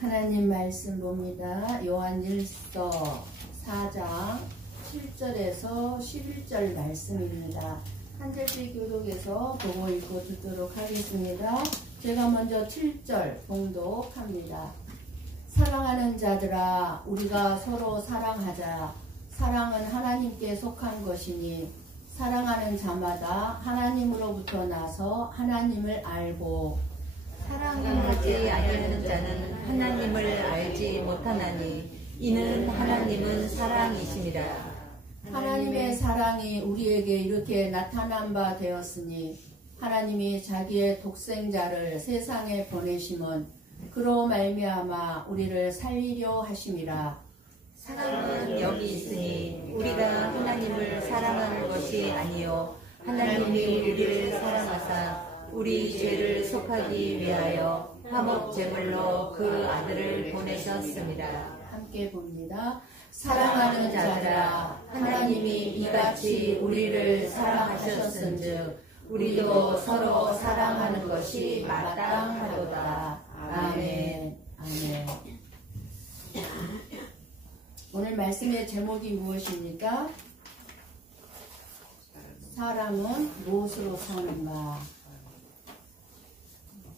하나님 말씀 봅니다. 요한일서 4장 7절에서 11절 말씀입니다. 한 절씩 교독해서 보고 읽고 듣도록 하겠습니다. 제가 먼저 7절 봉독합니다. 사랑하는 자들아, 우리가 서로 사랑하자. 사랑은 하나님께 속한 것이니 사랑하는 자마다 하나님으로부터 나서 하나님을 알고 사랑하지 아니하는 자는 하나님을 알지 못하나니 이는 하나님은 사랑이심이라. 하나님의 사랑이 우리에게 이렇게 나타난 바 되었으니 하나님이 자기의 독생자를 세상에 보내심은 그로 말미암아 우리를 살리려 하심이라. 사랑은 여기 있으니 우리가 하나님을 사랑하는 것이 아니요 하나님이 우리를 사랑하사 우리 죄를 속하기 위하여 화목 제물로 그 아들을 보내셨습니다. 함께 봅니다. 사랑하는 자들아, 하나님이 이같이 우리를 사랑하셨은즉 우리도 서로 사랑하는 것이 마땅하도다. 아멘. 아멘. 오늘 말씀의 제목이 무엇입니까? 사람은 무엇으로 사는가?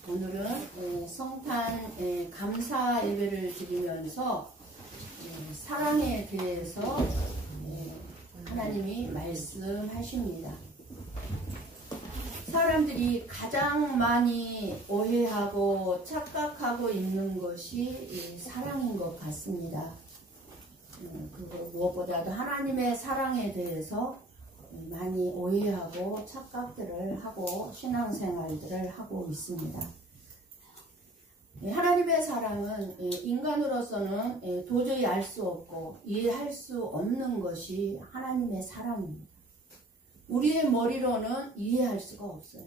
오늘은 성탄 감사 예배를 드리면서 사랑에 대해서 하나님이 말씀하십니다. 사람들이 가장 많이 오해하고 착각하고 있는 것이 사랑인 것 같습니다. 그리고 무엇보다도 하나님의 사랑에 대해서 많이 오해하고 착각들을 하고 신앙생활들을 하고 있습니다. 하나님의 사랑은 인간으로서는 도저히 알 수 없고 이해할 수 없는 것이 하나님의 사랑입니다. 우리의 머리로는 이해할 수가 없어요.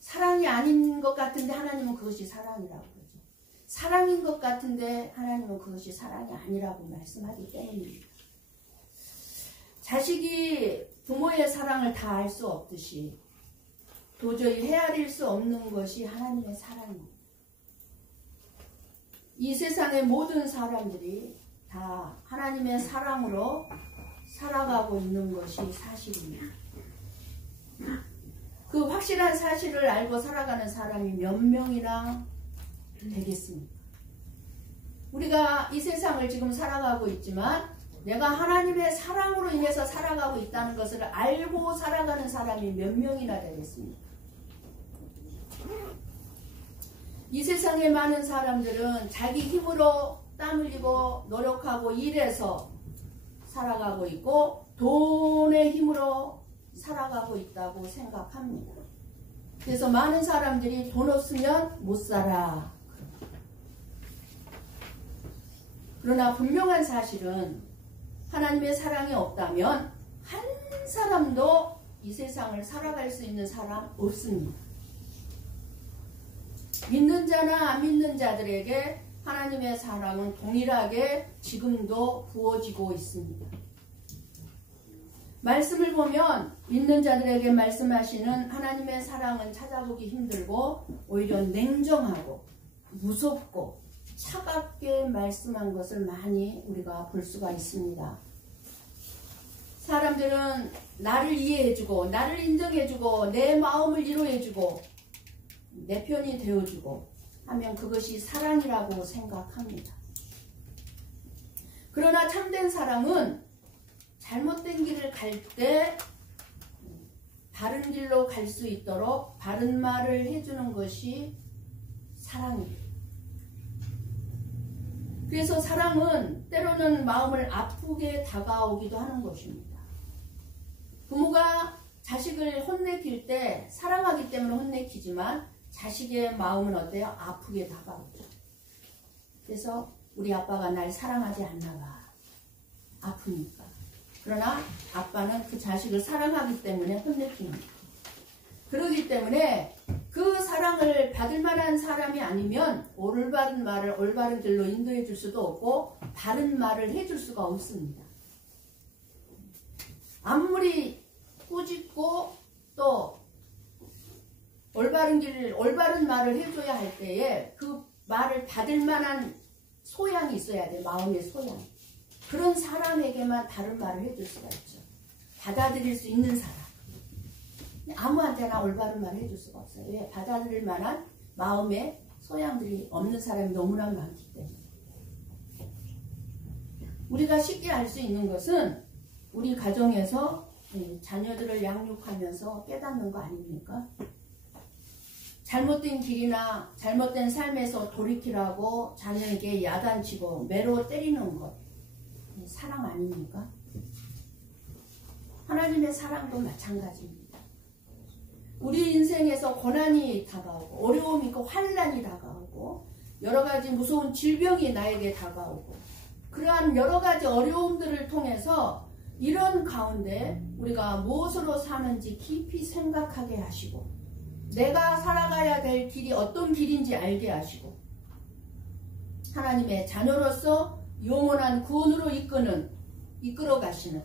사랑이 아닌 것 같은데 하나님은 그것이 사랑이라고 그러죠. 사랑인 것 같은데 하나님은 그것이 사랑이 아니라고 말씀하기 때문입니다. 자식이 부모의 사랑을 다 알 수 없듯이 도저히 헤아릴 수 없는 것이 하나님의 사랑입니다. 이 세상의 모든 사람들이 다 하나님의 사랑으로 살아가고 있는 것이 사실입니다. 그 확실한 사실을 알고 살아가는 사람이 몇 명이나 되겠습니까? 우리가 이 세상을 지금 살아가고 있지만 내가 하나님의 사랑으로 인해서 살아가고 있다는 것을 알고 살아가는 사람이 몇 명이나 되겠습니까? 이 세상의 많은 사람들은 자기 힘으로 땀 흘리고 노력하고 일해서 살아가고 있고 돈의 힘으로 살아가고 있다고 생각합니다. 그래서 많은 사람들이 돈 없으면 못 살아. 그러나 분명한 사실은 하나님의 사랑이 없다면 한 사람도 이 세상을 살아갈 수 있는 사람 없습니다. 믿는 자나 안 믿는 자들에게 하나님의 사랑은 동일하게 지금도 부어지고 있습니다. 말씀을 보면 믿는 자들에게 말씀하시는 하나님의 사랑은 찾아보기 힘들고 오히려 냉정하고 무섭고 차갑게 말씀한 것을 많이 우리가 볼 수가 있습니다. 사람들은 나를 이해해주고 나를 인정해주고 내 마음을 위로해주고 내 편이 되어주고 하면 그것이 사랑이라고 생각합니다. 그러나 참된 사랑은 잘못된 길을 갈 때 바른 길로 갈 수 있도록 바른 말을 해주는 것이 사랑입니다. 그래서 사랑은 때로는 마음을 아프게 다가오기도 하는 것입니다. 부모가 자식을 혼내킬 때 사랑하기 때문에 혼내키지만 자식의 마음은 어때요? 아프게 다가오죠. 그래서 우리 아빠가 날 사랑하지 않나 봐. 아프니까. 그러나 아빠는 그 자식을 사랑하기 때문에 혼내킵니다. 그러기 때문에 그 사랑을 받을 만한 사람이 아니면 올바른 말을 올바른 길로 인도해 줄 수도 없고 바른 말을 해줄 수가 없습니다. 아무리 꾸짖고 또 올바른 말을 해줘야 할 때에 그 말을 받을 만한 소양이 있어야 돼. 마음의 소양. 그런 사람에게만 다른 말을 해줄 수가 있죠. 받아들일 수 있는 사람. 아무한테나 올바른 말을 해줄 수가 없어요. 왜? 받아들일 만한 마음의 소양들이 없는 사람이 너무나 많기 때문에. 우리가 쉽게 알 수 있는 것은 우리 가정에서 자녀들을 양육하면서 깨닫는 거 아닙니까? 잘못된 길이나 잘못된 삶에서 돌이키라고 자녀에게 야단치고 매로 때리는 것, 사랑 아닙니까? 하나님의 사랑도 마찬가지입니다. 우리 인생에서 고난이 다가오고 어려움이 있고 환난이 다가오고 여러 가지 무서운 질병이 나에게 다가오고 그러한 여러 가지 어려움들을 통해서 이런 가운데 우리가 무엇으로 사는지 깊이 생각하게 하시고 내가 살아가야 될 길이 어떤 길인지 알게 하시고 하나님의 자녀로서 영원한 구원으로 이끌어 가시는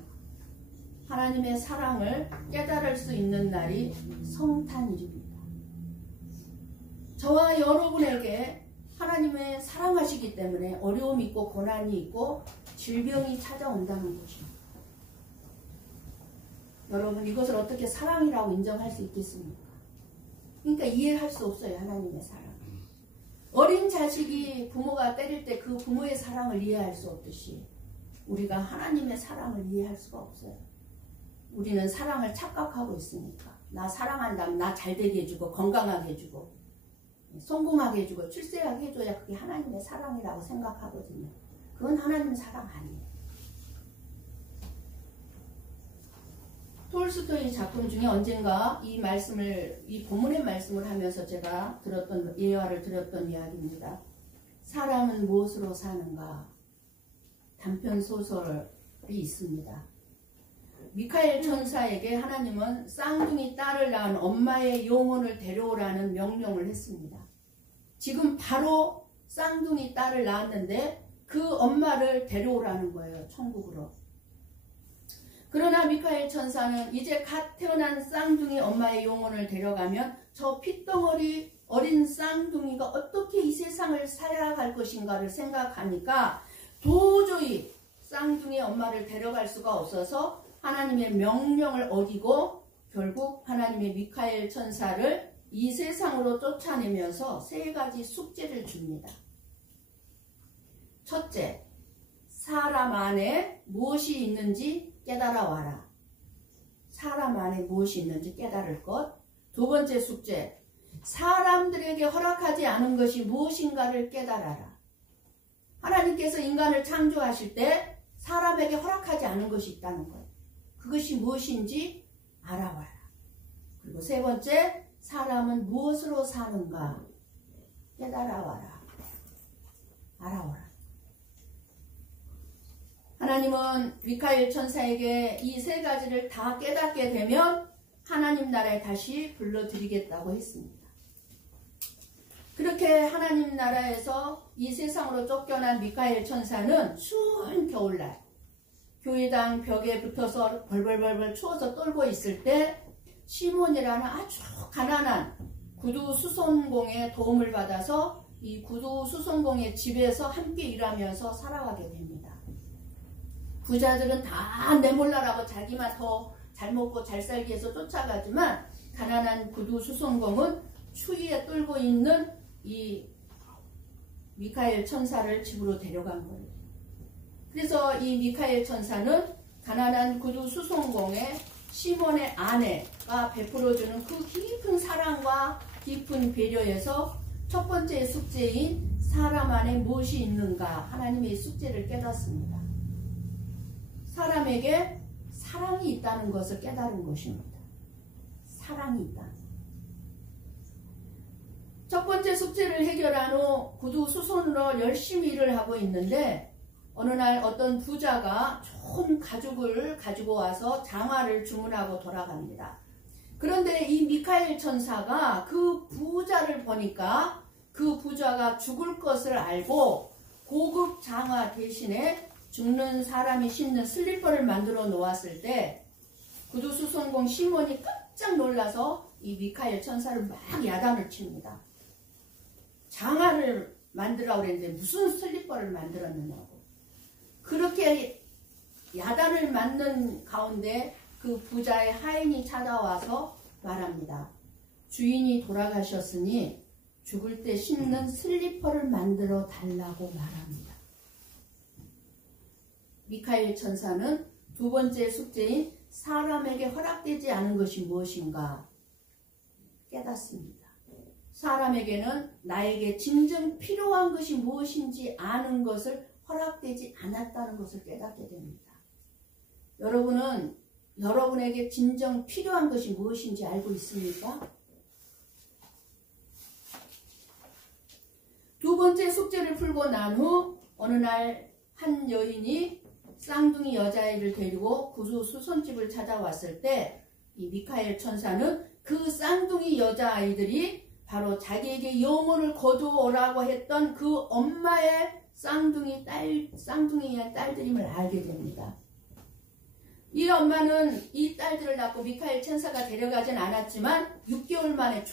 하나님의 사랑을 깨달을 수 있는 날이 성탄일입니다. 저와 여러분에게 하나님의 사랑하시기 때문에 어려움이 있고 고난이 있고 질병이 찾아온다는 것입니다. 여러분 이것을 어떻게 사랑이라고 인정할 수 있겠습니까? 그러니까 이해할 수 없어요. 하나님의 사랑. 어린 자식이 부모가 때릴 때 그 부모의 사랑을 이해할 수 없듯이 우리가 하나님의 사랑을 이해할 수가 없어요. 우리는 사랑을 착각하고 있으니까 나 사랑한다면 나 잘되게 해주고 건강하게 해주고 성공하게 해주고 출세하게 해줘야 그게 하나님의 사랑이라고 생각하거든요. 그건 하나님의 사랑 아니에요. 톨스토이 작품 중에 언젠가 이 본문의 말씀을 하면서 제가 예화를 들었던 이야기입니다. 사람은 무엇으로 사는가? 단편 소설이 있습니다. 미카엘 천사에게 하나님은 쌍둥이 딸을 낳은 엄마의 영혼을 데려오라는 명령을 했습니다. 지금 바로 쌍둥이 딸을 낳았는데 그 엄마를 데려오라는 거예요. 천국으로. 그러나 미카엘 천사는 이제 갓 태어난 쌍둥이 엄마의 영혼을 데려가면 저 핏덩어리 어린 쌍둥이가 어떻게 이 세상을 살아갈 것인가를 생각하니까 도저히 쌍둥이 엄마를 데려갈 수가 없어서 하나님의 명령을 어기고 결국 하나님의 미카엘 천사를 이 세상으로 쫓아내면서 세 가지 숙제를 줍니다. 첫째, 사람 안에 무엇이 있는지 깨달아와라. 사람 안에 무엇이 있는지 깨달을 것. 두 번째 숙제, 사람들에게 허락하지 않은 것이 무엇인가를 깨달아라. 하나님께서 인간을 창조하실 때 사람에게 허락하지 않은 것이 있다는 것. 그것이 무엇인지 알아와라. 그리고 세 번째, 사람은 무엇으로 사는가 깨달아와라. 알아와라. 하나님은 미카엘 천사에게 이 세 가지를 다 깨닫게 되면 하나님 나라에 다시 불러들이겠다고 했습니다. 그렇게 하나님 나라에서 이 세상으로 쫓겨난 미카엘 천사는 추운 겨울날 교회당 벽에 붙어서 벌벌벌벌 추워서 떨고 있을 때 시몬이라는 아주 가난한 구두 수선공의 도움을 받아서 이 구두 수선공의 집에서 함께 일하면서 살아가게 됩니다. 부자들은 다 내몰라라고 자기만 더 잘 먹고 잘 살기 위해서 쫓아가지만 가난한 구두 수선공은 추위에 떨고 있는 이 미카엘 천사를 집으로 데려간 거예요. 그래서 이 미카엘 천사는 가난한 구두 수송공의 시몬의 아내가 베풀어주는 그 깊은 사랑과 깊은 배려에서 첫 번째 숙제인 사람 안에 무엇이 있는가 하나님의 숙제를 깨닫습니다. 사람에게 사랑이 있다는 것을 깨달은 것입니다. 사랑이 있다. 첫 번째 숙제를 해결한 후 구두 수선으로 열심히 일을 하고 있는데 어느 날 어떤 부자가 좋은 가죽을 가지고 와서 장화를 주문하고 돌아갑니다. 그런데 이 미카엘 천사가 그 부자를 보니까 그 부자가 죽을 것을 알고 고급 장화 대신에 죽는 사람이 신는 슬리퍼를 만들어 놓았을 때 구두수선공 시몬이 깜짝 놀라서 이 미카엘 천사를 막 야단을 칩니다. 장화를 만들라고 그랬는데 무슨 슬리퍼를 만들었느냐고. 그렇게 야단을 맞는 가운데 그 부자의 하인이 찾아와서 말합니다. 주인이 돌아가셨으니 죽을 때 신는 슬리퍼를 만들어 달라고 말합니다. 미카엘 천사는 두 번째 숙제인 사람에게 허락되지 않은 것이 무엇인가 깨닫습니다. 사람에게는 나에게 진정 필요한 것이 무엇인지 아는 것을 허락되지 않았다는 것을 깨닫게 됩니다. 여러분은 여러분에게 진정 필요한 것이 무엇인지 알고 있습니까? 두 번째 숙제를 풀고 난 후 어느 날 한 여인이 쌍둥이 여자아이를 데리고 구수 수선집을 찾아왔을 때 이 미카엘 천사는 그 쌍둥이 여자아이들이 바로 자기에게 영혼을 거두어오라고 했던 그 엄마의 쌍둥이의 딸들임을 알게 됩니다. 이 엄마는 이 딸들을 낳고 미카엘 천사가 데려가진 않았지만 6개월 만에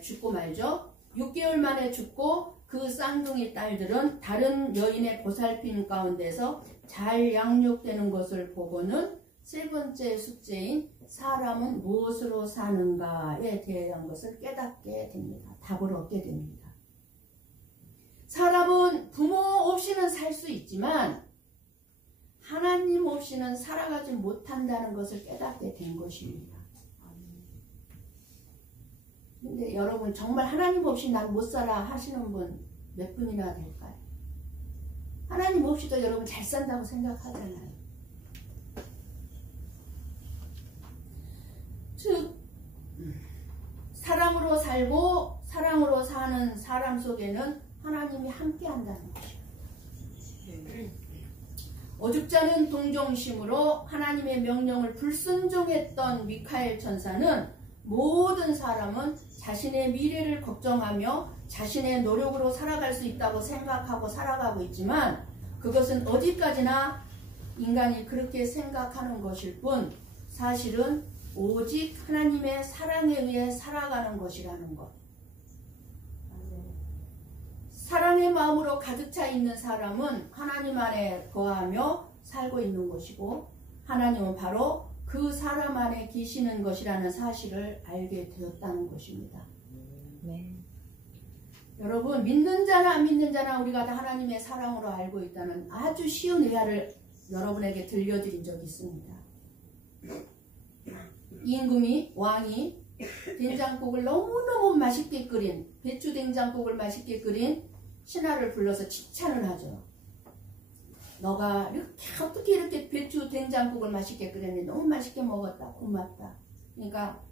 죽고 말죠. 6개월 만에 죽고 그 쌍둥이 딸들은 다른 여인의 보살핌 가운데서 잘 양육되는 것을 보고는 세 번째 숙제인 사람은 무엇으로 사는가에 대한 것을 깨닫게 됩니다. 답을 얻게 됩니다. 사람은 부모 없이는 살 수 있지만 하나님 없이는 살아가지 못한다는 것을 깨닫게 된 것입니다. 근데 여러분 정말 하나님 없이 난 못 살아 하시는 분 몇 분이나 될까요? 하나님 없이도 여러분 잘 산다고 생각하잖아요. 즉 사랑으로 살고 사랑으로 사는 사람 속에는 하나님이 함께 한다는 것이에요. 오죽자는 동정심으로 하나님의 명령을 불순종했던 미카엘 천사는 모든 사람은 자신의 미래를 걱정하며 자신의 노력으로 살아갈 수 있다고 생각하고 살아가고 있지만 그것은 어디까지나 인간이 그렇게 생각하는 것일 뿐 사실은 오직 하나님의 사랑에 의해 살아가는 것이라는 것. 사랑의 마음으로 가득 차 있는 사람은 하나님 안에 거하며 살고 있는 것이고 하나님은 바로 그 사람 안에 계시는 것이라는 사실을 알게 되었다는 것입니다. 네. 여러분 믿는 자나 안 믿는 자나 우리가 다 하나님의 사랑으로 알고 있다는 아주 쉬운 의아를 여러분에게 들려드린 적이 있습니다. 임금이 왕이 된장국을 너무너무 맛있게 끓인 배추 된장국을 맛있게 끓인 신하를 불러서 칭찬을 하죠. 너가 어떻게 이렇게 배추 된장국을 맛있게 끓였니? 너무 맛있게 먹었다. 고맙다. 그러니까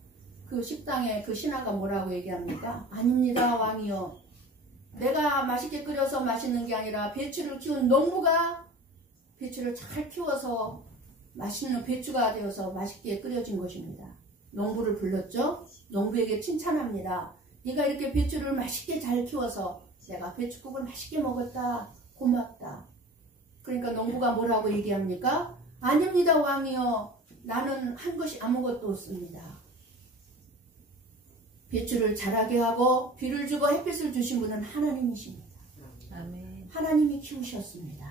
그 식당에 그 신하가 뭐라고 얘기합니까? 아닙니다 왕이요. 내가 맛있게 끓여서 맛있는 게 아니라 배추를 키운 농부가 배추를 잘 키워서 맛있는 배추가 되어서 맛있게 끓여진 것입니다. 농부를 불렀죠. 농부에게 칭찬합니다. 네가 이렇게 배추를 맛있게 잘 키워서 내가 배추국을 맛있게 먹었다. 고맙다. 그러니까 농부가 뭐라고 얘기합니까? 아닙니다 왕이요. 나는 한 것이 아무것도 없습니다. 배추를 자라게 하고 비를 주고 햇빛을 주신 분은 하나님이십니다. 아멘. 하나님이 키우셨습니다.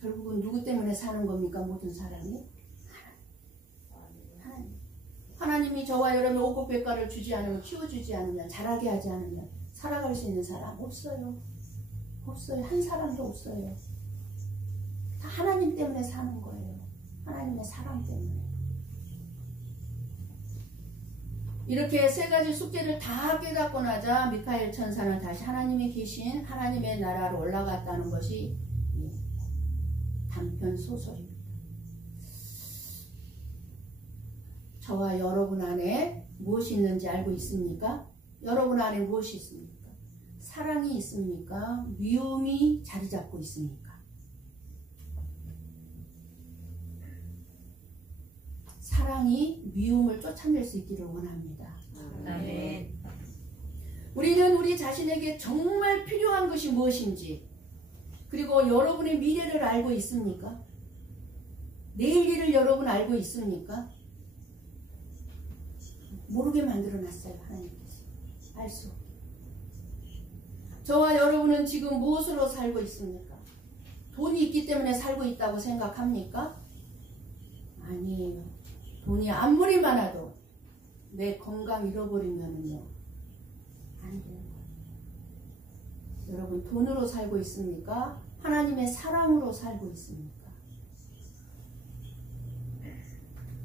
결국은 누구 때문에 사는 겁니까? 모든 사람이? 하나님. 하나님이 저와 여러분 오곡백과를 주지 않으면 키워주지 않으면 자라게 하지 않으면 살아갈 수 있는 사람 없어요. 없어요. 한 사람도 없어요. 다 하나님 때문에 사는 거예요. 하나님의 사랑 때문에. 이렇게 세 가지 숙제를 다 깨닫고 나자 미카엘 천사는 다시 하나님이 계신 하나님의 나라로 올라갔다는 것이 단편 소설입니다. 저와 여러분 안에 무엇이 있는지 알고 있습니까? 여러분 안에 무엇이 있습니까? 사랑이 있습니까? 미움이 자리 잡고 있습니까? 사랑이 미움을 쫓아낼 수 있기를 원합니다. 아멘. 우리는 우리 자신에게 정말 필요한 것이 무엇인지 그리고 여러분의 미래를 알고 있습니까? 내일 일을 여러분 알고 있습니까? 모르게 만들어놨어요. 하나님께서. 알 수 없게. 저와 여러분은 지금 무엇으로 살고 있습니까? 돈이 있기 때문에 살고 있다고 생각합니까? 아니에요. 돈이 아무리 많아도 내 건강 잃어버리면요 안 되는 거예요. 여러분 돈으로 살고 있습니까? 하나님의 사랑으로 살고 있습니까?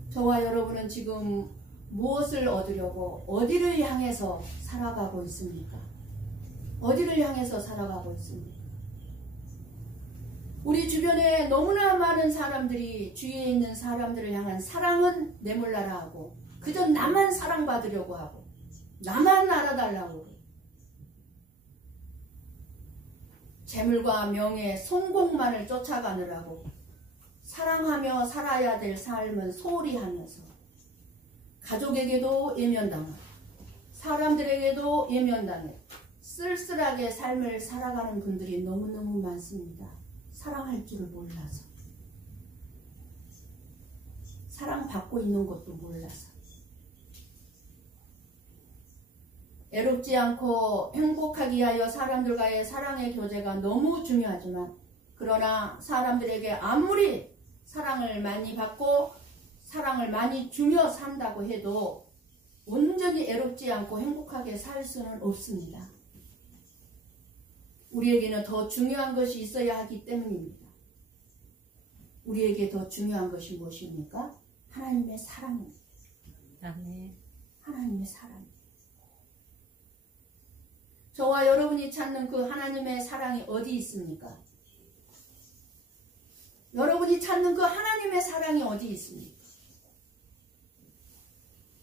저와 여러분은 지금 무엇을 얻으려고 어디를 향해서 살아가고 있습니까? 어디를 향해서 살아가고 있습니까? 우리 주변에 너무나 많은 사람들이 주위에 있는 사람들을 향한 사랑은 내몰라라 하고 그저 나만 사랑받으려고 하고 나만 알아달라고 재물과 명예, 성공만을 쫓아가느라고 사랑하며 살아야 될 삶은 소홀히 하면서 가족에게도 예면당하고 사람들에게도 예면당해 쓸쓸하게 삶을 살아가는 분들이 너무너무 많습니다. 사랑할 줄을 몰라서 사랑받고 있는 것도 몰라서 애롭지 않고 행복하기 위하여 사람들과의 사랑의 교제가 너무 중요하지만 그러나 사람들에게 아무리 사랑을 많이 받고 사랑을 많이 주며 산다고 해도 온전히 애롭지 않고 행복하게 살 수는 없습니다. 우리에게는 더 중요한 것이 있어야 하기 때문입니다. 우리에게 더 중요한 것이 무엇입니까? 하나님의 사랑입니다. 아멘. 하나님의 사랑. 저와 여러분이 찾는 그 하나님의 사랑이 어디 있습니까? 여러분이 찾는 그 하나님의 사랑이 어디 있습니까?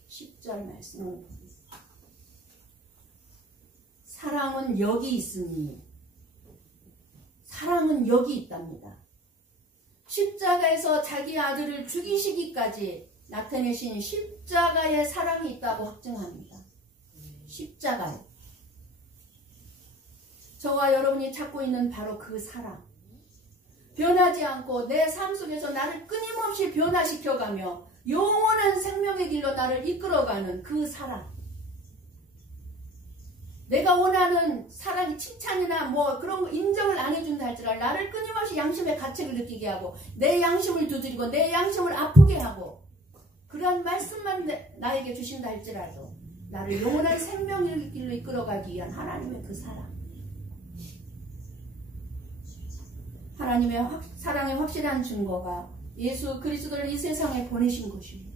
10절 말씀을 봅니다. 사랑은 여기 있으니 사랑은 여기 있답니다. 십자가에서 자기 아들을 죽이시기까지 나타내신 십자가의 사랑이 있다고 확증합니다. 십자가에. 저와 여러분이 찾고 있는 바로 그 사랑. 변하지 않고 내 삶 속에서 나를 끊임없이 변화시켜가며 영원한 생명의 길로 나를 이끌어가는 그 사랑. 내가 원하는 사랑이 칭찬이나 뭐 그런 거 인정을 안 해준다 할지라도 나를 끊임없이 양심의 가책을 느끼게 하고 내 양심을 두드리고 내 양심을 아프게 하고 그런 말씀만 나에게 주신다 할지라도 나를 영원한 생명의 길로 이끌어가기 위한 하나님의 그 사랑. 하나님의 사랑의 확실한 증거가 예수 그리스도를 이 세상에 보내신 것입니다.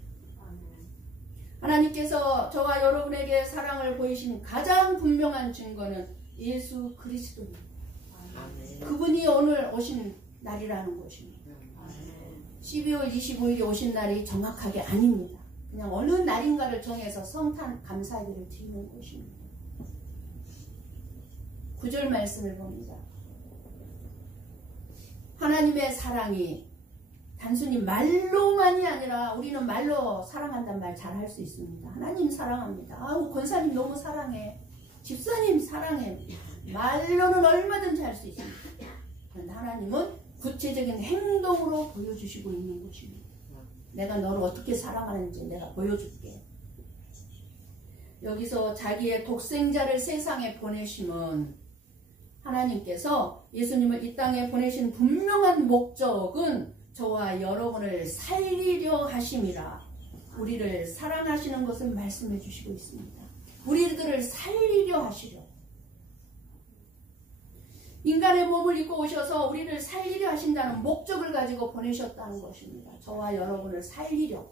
하나님께서 저와 여러분에게 사랑을 보이신 가장 분명한 증거는 예수 그리스도입니다. 그분이 오늘 오신 날이라는 것입니다. 12월 25일에 오신 날이 정확하게 아닙니다. 그냥 어느 날인가를 정해서 성탄 감사기를 드리는 것입니다. 9절 말씀을 봅니다. 하나님의 사랑이 단순히 말로만이 아니라 우리는 말로 사랑한다는 말 잘 할 수 있습니다. 하나님 사랑합니다. 아우 권사님 너무 사랑해. 집사님 사랑해. 말로는 얼마든지 할 수 있습니다. 그런데 하나님은 구체적인 행동으로 보여주시고 있는 것입니다. 내가 너를 어떻게 사랑하는지 내가 보여줄게. 여기서 자기의 독생자를 세상에 보내심은 하나님께서 예수님을 이 땅에 보내신 분명한 목적은 저와 여러분을 살리려 하심이라. 우리를 사랑하시는 것을 말씀해 주시고 있습니다. 우리들을 살리려 하시려. 인간의 몸을 입고 오셔서 우리를 살리려 하신다는 목적을 가지고 보내셨다는 것입니다. 저와 여러분을 살리려.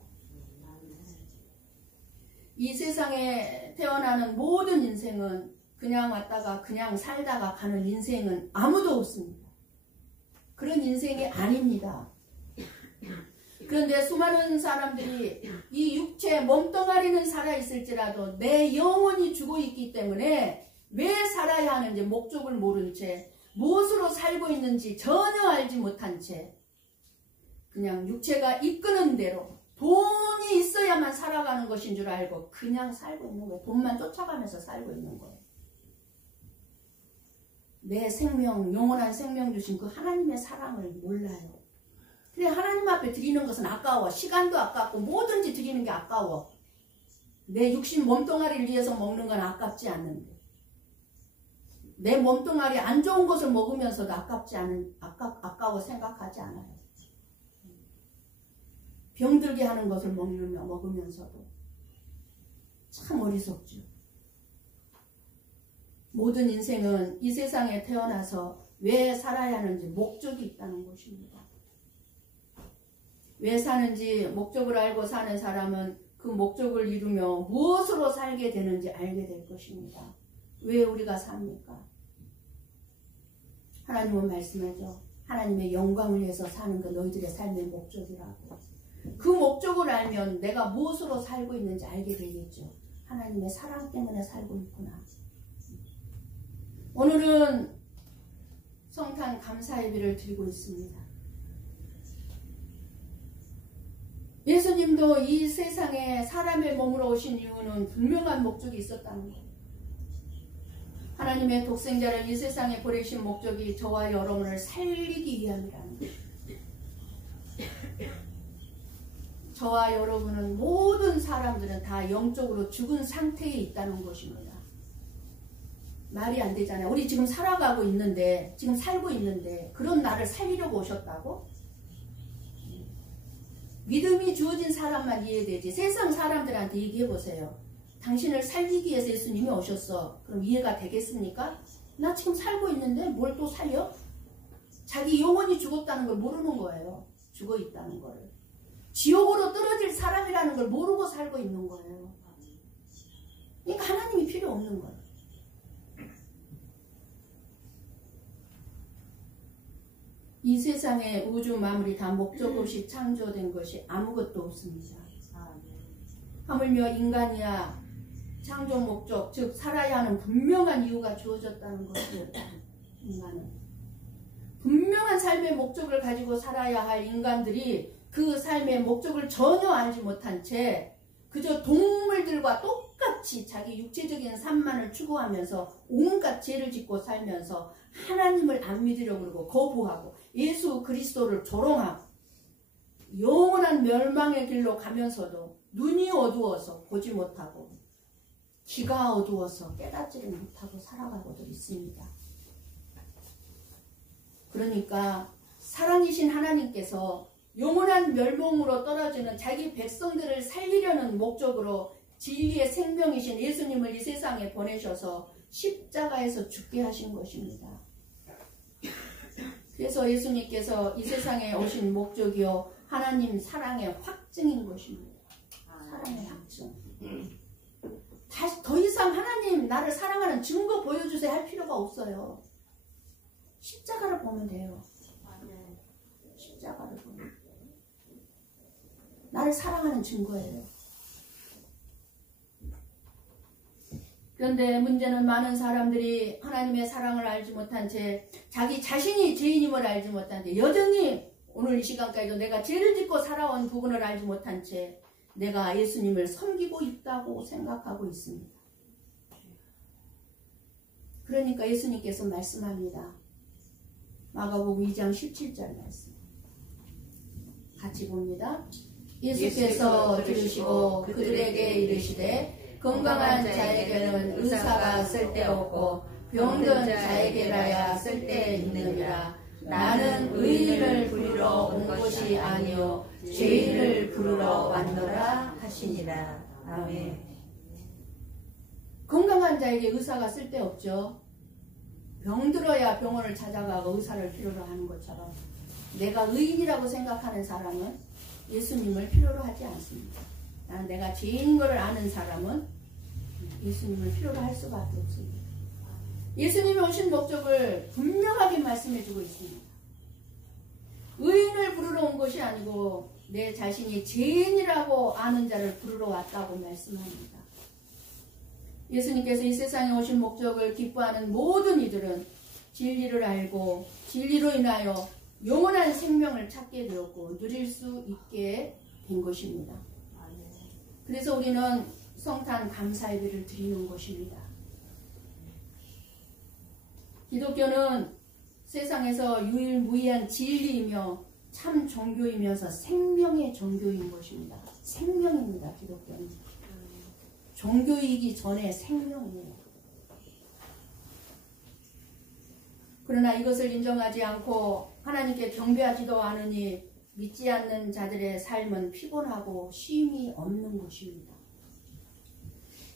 이 세상에 태어나는 모든 인생은 그냥 왔다가 그냥 살다가 가는 인생은 아무도 없습니다. 그런 인생이 아닙니다. 그런데 수많은 사람들이 이 육체 몸뚱아리는 살아있을지라도 내 영혼이 죽어 있기 때문에 왜 살아야 하는지 목적을 모른 채 무엇으로 살고 있는지 전혀 알지 못한 채 그냥 육체가 이끄는 대로 돈이 있어야만 살아가는 것인 줄 알고 그냥 살고 있는 거예요. 돈만 쫓아가면서 살고 있는 거예요. 내 생명, 영원한 생명 주신 그 하나님의 사랑을 몰라요. 그래 하나님 앞에 드리는 것은 아까워. 시간도 아깝고 뭐든지 드리는 게 아까워. 내 육신 몸뚱아리를 위해서 먹는 건 아깝지 않는데 내 몸뚱아리 안 좋은 것을 먹으면서도 아까워 생각하지 않아요. 병들게 하는 것을 먹으면서도 참 어리석죠. 모든 인생은 이 세상에 태어나서 왜 살아야 하는지 목적이 있다는 것입니다. 왜 사는지 목적을 알고 사는 사람은 그 목적을 이루며 무엇으로 살게 되는지 알게 될 것입니다. 왜 우리가 삽니까? 하나님은 말씀하죠. 하나님의 영광을 위해서 사는 것 너희들의 삶의 목적이라고. 그 목적을 알면 내가 무엇으로 살고 있는지 알게 되겠죠. 하나님의 사랑 때문에 살고 있구나. 오늘은 성탄 감사 예배를 드리고 있습니다. 예수님도 이 세상에 사람의 몸으로 오신 이유는 분명한 목적이 있었다는 거예요. 하나님의 독생자를 이 세상에 보내신 목적이 저와 여러분을 살리기 위함이라는 거예요. 저와 여러분은 모든 사람들은 다 영적으로 죽은 상태에 있다는 것입니다. 말이 안 되잖아요. 우리 지금 살아가고 있는데, 지금 살고 있는데 그런 나를 살리려고 오셨다고? 믿음이 주어진 사람만 이해되지. 세상 사람들한테 얘기해 보세요. 당신을 살리기 위해서 예수님이 오셨어. 그럼 이해가 되겠습니까? 나 지금 살고 있는데 뭘 또 살려? 자기 영혼이 죽었다는 걸 모르는 거예요. 죽어 있다는 거를. 지옥으로 떨어질 사람이라는 걸 모르고 살고 있는 거예요. 그러니까 하나님이 필요 없는 거예요. 이 세상의 우주 만물이 다 목적 없이 창조된 것이 아무것도 없습니다. 하물며 인간이야 창조 목적, 즉 살아야 하는 분명한 이유가 주어졌다는 것을 인간은 분명한 삶의 목적을 가지고 살아야 할 인간들이 그 삶의 목적을 전혀 알지 못한 채 그저 동물들과 똑같이 자기 육체적인 삶만을 추구하면서 온갖 죄를 짓고 살면서 하나님을 안 믿으려고 그러고 거부하고 예수 그리스도를 조롱하고 영원한 멸망의 길로 가면서도 눈이 어두워서 보지 못하고 귀가 어두워서 깨닫지를 못하고 살아가고도 있습니다. 그러니까 사랑이신 하나님께서 영원한 멸망으로 떨어지는 자기 백성들을 살리려는 목적으로 진리의 생명이신 예수님을 이 세상에 보내셔서 십자가에서 죽게 하신 것입니다. 그래서 예수님께서 이 세상에 오신 목적이요 하나님 사랑의 확증인 것입니다. 사랑의 확증. 더 이상 하나님 나를 사랑하는 증거 보여주세요 할 필요가 없어요. 십자가를 보면 돼요. 십자가를 보면 나를 사랑하는 증거예요. 그런데 문제는 많은 사람들이 하나님의 사랑을 알지 못한 채 자기 자신이 죄인임을 알지 못한 채 여전히 오늘 이 시간까지도 내가 죄를 짓고 살아온 부분을 알지 못한 채 내가 예수님을 섬기고 있다고 생각하고 있습니다. 그러니까 예수님께서 말씀합니다. 마가복음 2장 17절 말씀 같이 봅니다. 예수께서 들으시고 그들에게 이르시되 건강한 자에게는 의사가 쓸데없고 병든 자에게라야 쓸데있느니라. 나는 의인을 부르러 온 것이 아니요 죄인을 부르러 왔노라 하시니라. 아멘. 건강한 자에게 의사가 쓸데없죠. 병들어야 병원을 찾아가고 의사를 필요로 하는 것처럼 내가 의인이라고 생각하는 사람은 예수님을 필요로 하지 않습니다. 내가 죄인인 것을 아는 사람은 예수님을 필요로 할 수밖에 없습니다. 예수님이 오신 목적을 분명하게 말씀해주고 있습니다. 의인을 부르러 온 것이 아니고 내 자신이 죄인이라고 아는 자를 부르러 왔다고 말씀합니다. 예수님께서 이 세상에 오신 목적을 기뻐하는 모든 이들은 진리를 알고 진리로 인하여 영원한 생명을 찾게 되었고 누릴 수 있게 된 것입니다. 그래서 우리는 성탄 감사 예배를 드리는 것입니다. 기독교는 세상에서 유일무이한 진리이며 참 종교이면서 생명의 종교인 것입니다. 생명입니다. 기독교는. 종교이기 전에 생명이에요. 그러나 이것을 인정하지 않고 하나님께 경배하지도 않으니 믿지 않는 자들의 삶은 피곤하고 쉼이 없는 것입니다.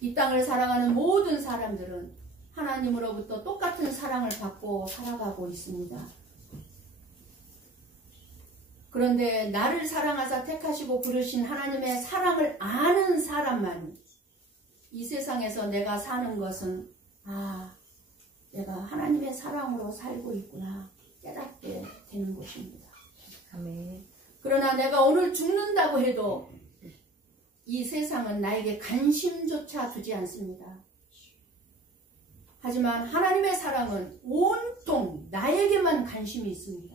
이 땅을 사랑하는 모든 사람들은 하나님으로부터 똑같은 사랑을 받고 살아가고 있습니다. 그런데 나를 사랑하사 택하시고 부르신 하나님의 사랑을 아는 사람만이 이 세상에서 내가 사는 것은 내가 하나님의 사랑으로 살고 있구나 깨닫게 되는 것입니다. 아멘. 그러나 내가 오늘 죽는다고 해도 이 세상은 나에게 관심조차 두지 않습니다. 하지만 하나님의 사랑은 온통 나에게만 관심이 있습니다.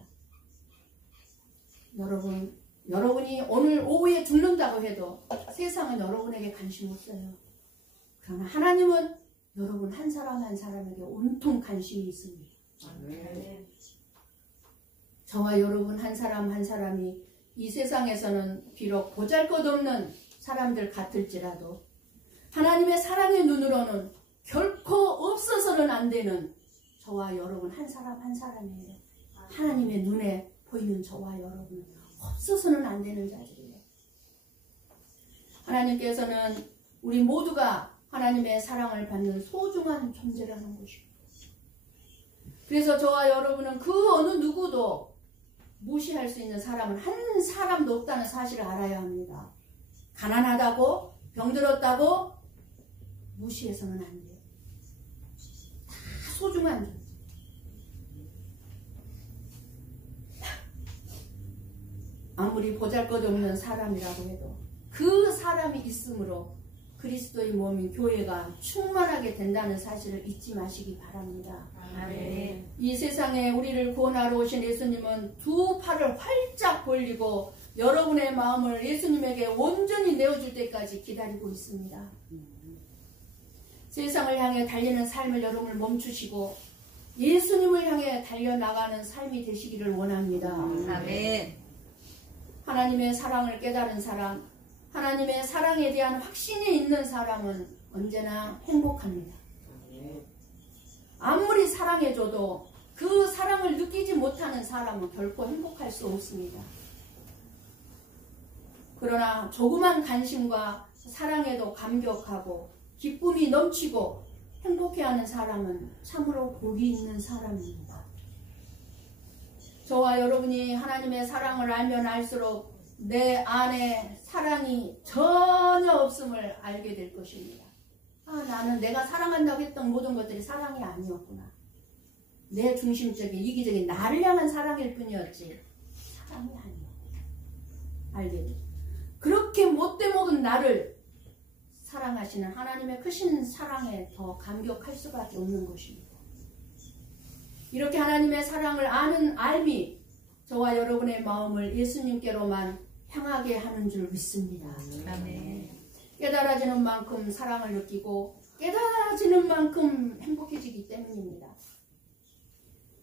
여러분이 오늘 오후에 죽는다고 해도 세상은 여러분에게 관심 없어요. 그러나 하나님은 여러분 한 사람 한 사람에게 온통 관심이 있습니다. 저와 여러분 한 사람 한 사람이 이 세상에서는 비록 보잘것없는 사람들 같을지라도 하나님의 사랑의 눈으로는 결코 없어서는 안 되는 저와 여러분 한 사람 한 사람이에요. 하나님의 눈에 보이는 저와 여러분은 없어서는 안 되는 자들이에요. 하나님께서는 우리 모두가 하나님의 사랑을 받는 소중한 존재라는 것입니다. 그래서 저와 여러분은 그 어느 누구도 무시할 수 있는 사람은 한 사람도 없다는 사실을 알아야 합니다. 가난하다고 병들었다고 무시해서는 안 돼요. 다 소중한 존재. 아무리 보잘것없는 사람이라고 해도 그 사람이 있으므로 그리스도의 몸인 교회가 충만하게 된다는 사실을 잊지 마시기 바랍니다. 아멘. 이 세상에 우리를 구원하러 오신 예수님은 두 팔을 활짝 벌리고 여러분의 마음을 예수님에게 온전히 내어줄 때까지 기다리고 있습니다. 세상을 향해 달리는 삶을 여러분을 멈추시고 예수님을 향해 달려나가는 삶이 되시기를 원합니다. 아멘. 하나님의 사랑을 깨달은 사람, 하나님의 사랑에 대한 확신이 있는 사람은 언제나 행복합니다. 아무리 사랑해줘도 그 사랑을 느끼지 못하는 사람은 결코 행복할 수 없습니다. 그러나 조그만 관심과 사랑에도 감격하고 기쁨이 넘치고 행복해하는 사람은 참으로 복이 있는 사람입니다. 저와 여러분이 하나님의 사랑을 알면 알수록 내 안에 사랑이 전혀 없음을 알게 될 것입니다. 나는 내가 사랑한다고 했던 모든 것들이 사랑이 아니었구나. 내 중심적인 이기적인 나를 향한 사랑일 뿐이었지 사랑이 아니었구나. 알게 됩니다. 그렇게 못돼 먹은 나를 사랑하시는 하나님의 크신 사랑에 더 감격할 수밖에 없는 것입니다. 이렇게 하나님의 사랑을 아는 알미 저와 여러분의 마음을 예수님께로만 향하게 하는 줄 믿습니다. 아멘. 깨달아지는 만큼 사랑을 느끼고 깨달아지는 만큼 행복해지기 때문입니다.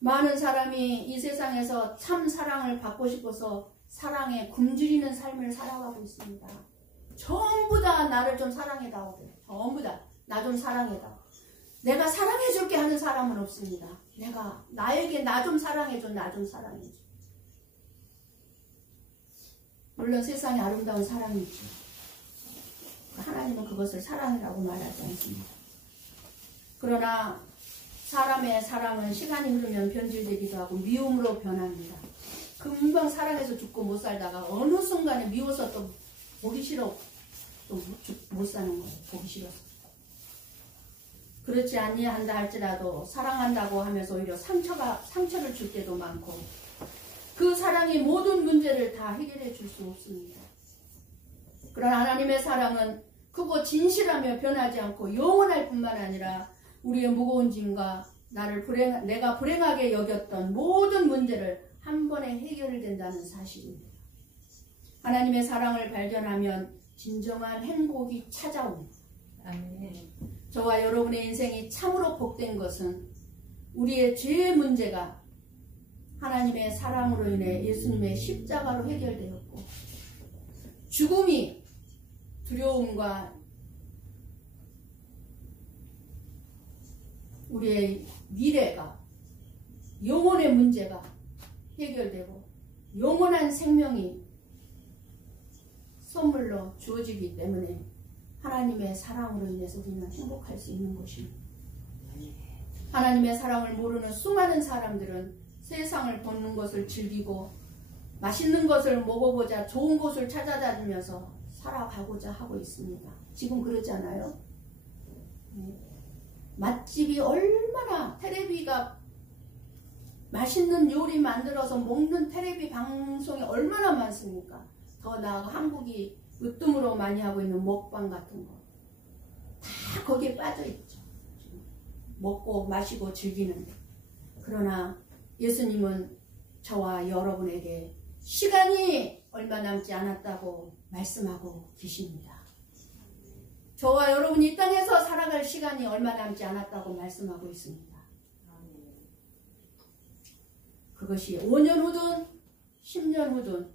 많은 사람이 이 세상에서 참 사랑을 받고 싶어서 사랑에 굶주리는 삶을 살아가고 있습니다. 전부 다 나를 좀 사랑해다오. 전부 다 나 좀 사랑해다오. 내가 사랑해줄게 하는 사람은 없습니다. 나에게 나 좀 사랑해줘, 나 좀 사랑해줘. 물론 세상에 아름다운 사랑이 있죠. 하나님은 그것을 사랑이라고 말하지 않습니다. 그러나 사람의 사랑은 시간이 흐르면 변질되기도 하고 미움으로 변합니다. 금방 사랑해서 죽고 못 살다가 어느 순간에 미워서 또 보기 싫어 또 못 사는 거예요. 보기 싫어서. 그렇지 아니한다 할지라도 사랑한다고 하면서 오히려 상처를 줄 때도 많고 그 사랑이 모든 문제를 다 해결해 줄 수 없습니다. 그러나 하나님의 사랑은 크고 진실하며 변하지 않고 영원할 뿐만 아니라 우리의 무거운 짐과 내가 불행하게 여겼던 모든 문제를 한 번에 해결된다는 사실입니다. 하나님의 사랑을 발견하면 진정한 행복이 찾아옵니다. 아멘. 저와 여러분의 인생이 참으로 복된 것은 우리의 죄의 문제가 하나님의 사랑으로 인해 예수님의 십자가로 해결되었고 죽음이 두려움과 우리의 미래가 영혼의 문제가 해결되고 영원한 생명이 선물로 주어지기 때문에 하나님의 사랑으로 인해서 우리는 행복할 수 있는 것입니다. 하나님의 사랑을 모르는 수많은 사람들은 세상을 보는 것을 즐기고 맛있는 것을 먹어보자 좋은 곳을 찾아다니면서 살아가고자 하고 있습니다. 지금 그러지 않아요? 맛집이 얼마나 텔레비가 맛있는 요리 만들어서 먹는 텔레비 방송이 얼마나 많습니까? 더 나아가 한국이 으뜸으로 많이 하고 있는 먹방 같은 거 다 거기에 빠져있죠. 먹고 마시고 즐기는. 그러나 예수님은 저와 여러분에게 시간이 얼마 남지 않았다고 말씀하고 계십니다. 저와 여러분이 이 땅에서 살아갈 시간이 얼마 남지 않았다고 말씀하고 있습니다. 그것이 5년 후든 10년 후든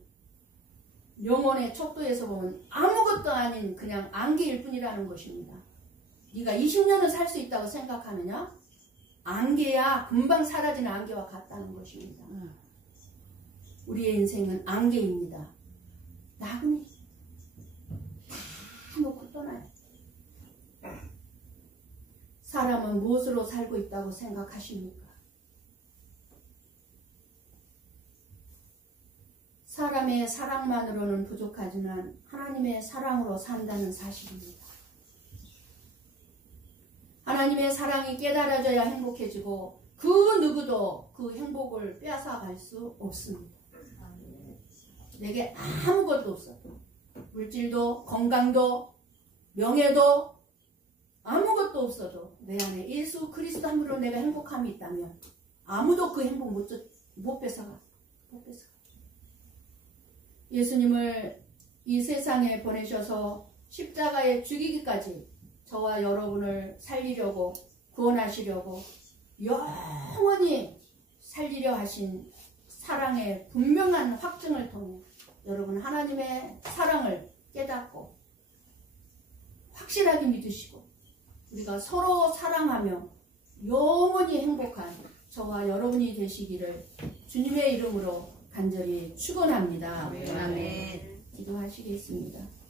영혼의 척도에서 보면 아무것도 아닌 그냥 안개일 뿐이라는 것입니다. 네가 20년을 살 수 있다고 생각하느냐? 안개야 금방 사라지는 안개와 같다는 것입니다. 우리의 인생은 안개입니다. 나그네 다 놓고 떠나요. 사람은 무엇으로 살고 있다고 생각하십니까? 사람의 사랑만으로는 부족하지만 하나님의 사랑으로 산다는 사실입니다. 하나님의 사랑이 깨달아져야 행복해지고 그 누구도 그 행복을 빼앗아갈 수 없습니다. 내게 아무것도 없어도 물질도 건강도 명예도 아무것도 없어도 내 안에 예수 그리스도 한 분으로 내가 행복함이 있다면 아무도 그 행복 못 뺏어가. 예수님을 이 세상에 보내셔서 십자가에 죽이기까지 저와 여러분을 살리려고 구원하시려고 영원히 살리려 하신 사랑의 분명한 확증을 통해 여러분 하나님의 사랑을 깨닫고 확실하게 믿으시고 우리가 서로 사랑하며 영원히 행복한 저와 여러분이 되시기를 주님의 이름으로 간절히 축원합니다. 아멘. 기도하시겠습니다.